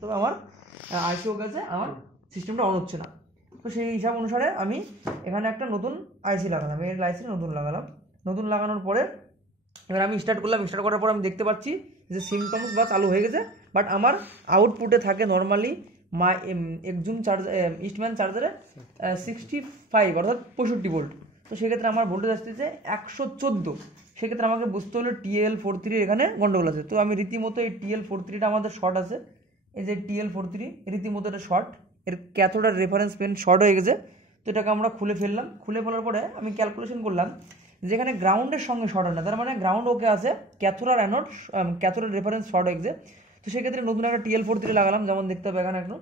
তবে আমার আইসিও গেছে, আমার সিস্টেমটা অন হচ্ছে না। তো সেই হিসাব অনুসারে আমি এখানে একটা নতুন আইসি লাগালাম, এই আইসি নতুন লাগালাম। নতুন লাগানোর পরে এবার আমি স্টার্ট করলাম। স্টার্ট করার পর আমি দেখতে পাচ্ছি যে সিমটমস বা চালু হয়ে গেছে, বাট আমার আউটপুটে থাকে নর্মালি একজন ইস্টম্যান চার্জারে 65 অর্থাৎ 65 ভোল্ট। তো সেক্ষেত্রে আমার ভোল্টেজ আসতেছে 114। সেক্ষেত্রে আমাকে বুঝতে হলো TL43 এখানে গন্ডগোল আছে। তো আমি রীতিমতো এই TL43টা আমাদের শর্ট আছে, এই যে TL43 রীতিমতো এটা শর্ট, এর ক্যাথোডার রেফারেন্স পেন শর্ট হয়ে গেছে। তো এটাকে আমরা খুলে ফেললাম। খুলে ফেলার পরে আমি ক্যালকুলেশন করলাম যেখানে গ্রাউন্ডের সঙ্গে শর্ট হয় না, তার মানে গ্রাউন্ড ওকে আছে, ক্যাথোড আর অ্যানোড ক্যাথোডের রেফারেন্স শর্ট হয়ে গেছে। তো সেক্ষেত্রে নতুন একটা TL43 লাগালাম, যেমন দেখতে হবে এখানে একটা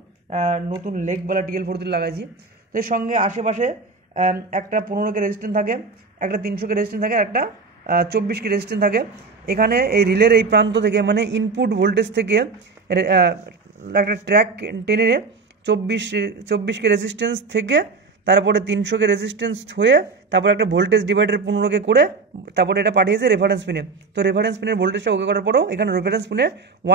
নতুন লেগওয়ালা TL43 লাগাইছি। তো এর সঙ্গে আশেপাশে একটা 15K রেজিস্ট্যান্স থাকে, একটা 300K রেজিস্ট্যান্স থাকে, একটা 24K রেজিস্ট্যান্স থাকে। এখানে এই রিলের এই প্রান্ত থেকে মানে ইনপুট ভোল্টেজ থেকে একটা ট্র্যাক টেনে 24K রেজিস্ট্যান্স থেকে তারপরে 300K রেজিস্ট্যান্স হয়ে তারপরে একটা ভোল্টেজ ডিভাইডার 15K করে তারপরে এটা পাঠিয়েছে রেফারেন্স পিনে। তো রেফারেন্স পিনের ভোল্টেজটা ওকে করার পরেও এখানে রেফারেন্স পিনে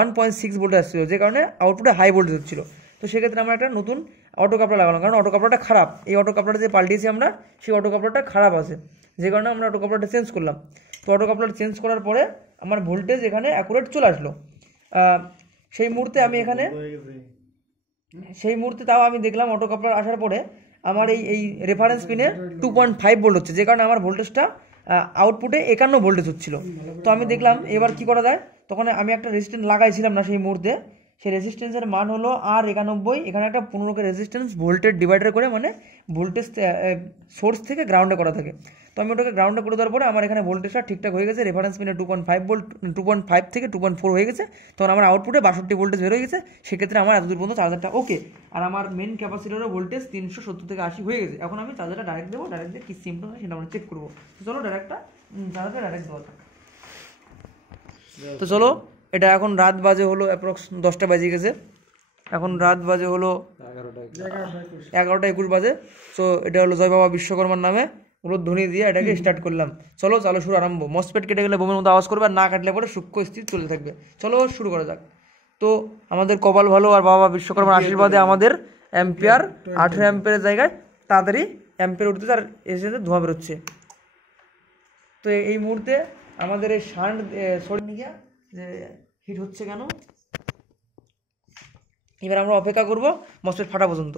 1.6 ভোল্ট আসছিল, যে কারণে আউটপুটে হাই ভোল্টেজ হচ্ছিল। তো সেক্ষেত্রে আমরা একটা নতুন অটো কাপড় লাগালাম, কারণ অটো কাপড়টা খারাপ, এই অটো কাপড়টা যে পাল্টিয়েছি আমরা সেই অটো কাপড়টা খারাপ আছে, যে কারণে আমরা অটো কাপড়টা চেঞ্জ করলাম। তো অটো কাপড়টা চেঞ্জ করার পরে আমার ভোল্টেজ এখানে অ্যাকুরেট চলে আসলো। সেই মুহূর্তে আমি এখানে তাও আমি দেখলাম অটো কাপলার আসার পরে আমার এই রেফারেন্স পিনে 2.5 ভোল্ট হচ্ছে, যে কারণে আমার ভোল্টেজটা আউটপুটে 51 ভোল্টেজ হচ্ছিল। তো আমি দেখলাম এবার কি করা যায়। তখন আমি একটা রেজিস্ট্যান্স লাগাইছিলাম না সেই মুহূর্তে, সেই রেজিস্ট্যান্সের মান হলো R91। এখানে একটা 15K রেজিস্ট্যান্স ভোল্টেজ ডিভাইডার করে মানে ভোল্টেজ সোর্স থেকে গ্রাউন্ডে করা থাকে। তো আমি ওটাকে গ্রাউন্ডে করে দেওয়ার পরে আমার এখানে ভোল্টেজটা ঠিকঠাক হয়ে গেছে, রেফারেন্স পিনে 2.5 ভোল্ট 2.5 থেকে 2.4 হয়ে গেছে। তখন আমার আউটপুটে 62 ভোল্টেজ বের হয়ে গেছে। সেক্ষেত্রে আমার এতদূর পর্যন্ত চার্জারটা ওকে, আর আমার মেন ক্যাপাসিটরের ভোল্টেজ 370 থেকে 80 হয়ে গেছে। এখন আমি চার্জারটা ডাইরেক্ট দেবো, ডাইরেক্ট দিয়ে কী সিমটম হয় সেটা আমরা চেক করবো। তো চলো চার্জারটা ডাইরেক্ট দেওয়া থাক। তো চলো, এটা এখন রাত বাজে হলো অ্যাপ্রক্স 10টা বাজে গেছে, এখন রাত বাজে হলো 11টা 21 বাজে। তো এটা হলো জয় বাবা বিশ্বকর্মার নামে ধ্বনি দিয়ে এটাকে স্টার্ট করলাম। চলো চালু শুরু আরম্ভ। মসপেট কেটে গেলে বোমের মতো আওয়াজ করবে, আর না কাটলে পরে সূক্ষ্ম স্থির চলতে থাকবে। চলো শুরু করা যাক। তো আমাদের কপাল ভালো আর বাবা বিশ্বকর্মার আশীর্বাদে আমাদের অ্যাম্পিয়ার 18 অ্যাম্পিয়ারের জায়গায় তাড়াতাড়ি অ্যাম্পিয়ার উঠতেছে আর এসে ধোঁয়া বেরোচ্ছে। তো এই মুহূর্তে আমাদের এই শান্ট সরিয়ে যে হিট হচ্ছে কেন, এবার আমরা অপেক্ষা করব মসপেট ফাটা পর্যন্ত।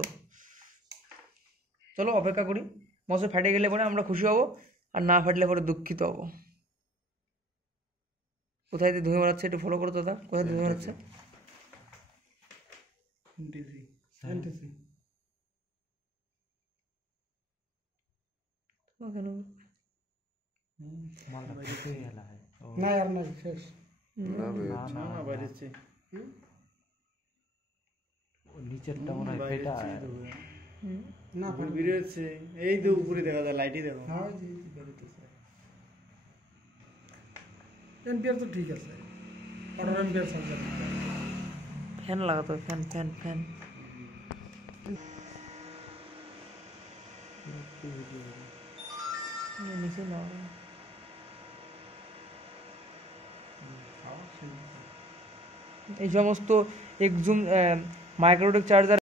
চলো অপেক্ষা করি, মসপেট ফাটে গেলে পরে আমরা খুশি হব, আর না ফাটলে পরে দুঃখিত হব। কোথায় দিয়ে ধুয়ে বেড়াচ্ছে একটু ফলো করো দাদা, কোথায় ধুয়ে বেড়াচ্ছে? নিচেরটা মনে হয় ফেটা না বেরিয়েছে, এই তো উপরে দেখা যায়, লাইটই দেখো। এম্পিয়ার তো ঠিক আছে, 18 এম্পিয়ার চার্জার। ফ্যান লাগাতে হবে, ফ্যান ফ্যান ফ্যান। নিচে না এই সমস্ত একজুম মাইক্রোটেক চার্জার